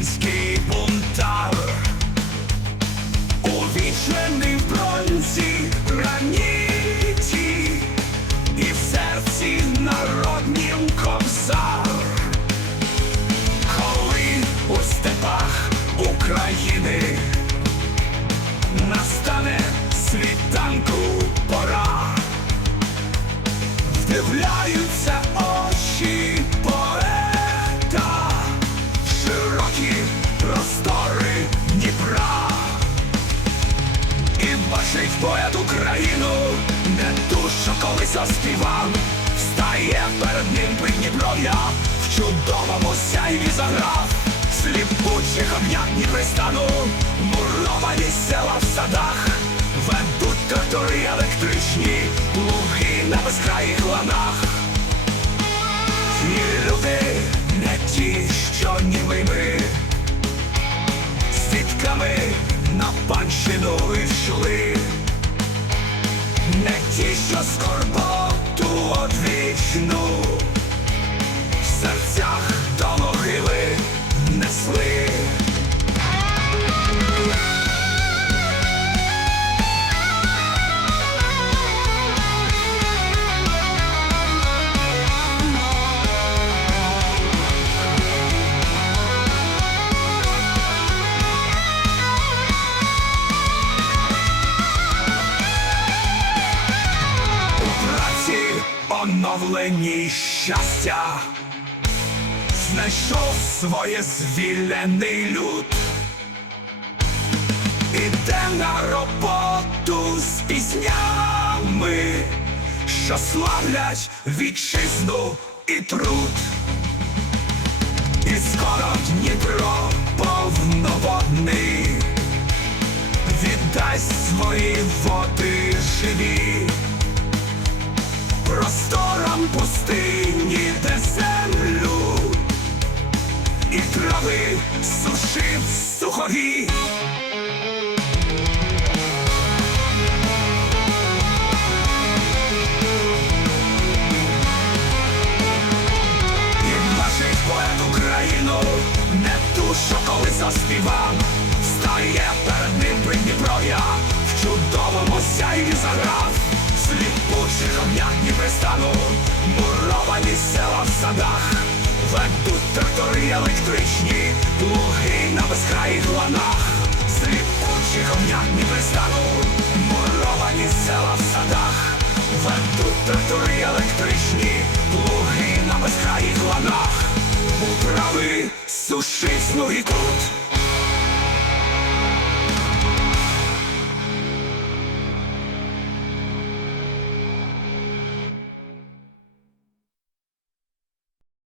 український бунтар, увічнений в бронзі граніті і в серці народнім кобзар, коли у степах України настане світ. Поет Україну, не що колись оспівав, встає перед ним Придніпров'я, в чудовому сяйві заграв, сліпучих огнях Дніпристану, муровані села в садах, ведуть трактори електричні, плуги на безкраїх ланах. І люди не ті, що ніби ми, свідками на панщину йшли, не ті, що скорботу оновлені щастя, знайшов своє звільнений люд. Іде на роботу з піснями, що славлять вітчизну і труд. І скоро Дніпро повноводний віддасть свої води живі просторам пустині, де землю і трави сушив сухові. Що колись заспівав, стає перед ним Придніпров'я, в чудовому сяйві заграв, сліпучих огнях Дніпристану, муровані села в садах, ведуть трактори електричні, плуги на безкраїх ланах, сліпучих огнях Дніпристану, муровані села в садах. Ведуть трактори електричні, плуги на безкраїх ланах, у трави сушить смуги кут.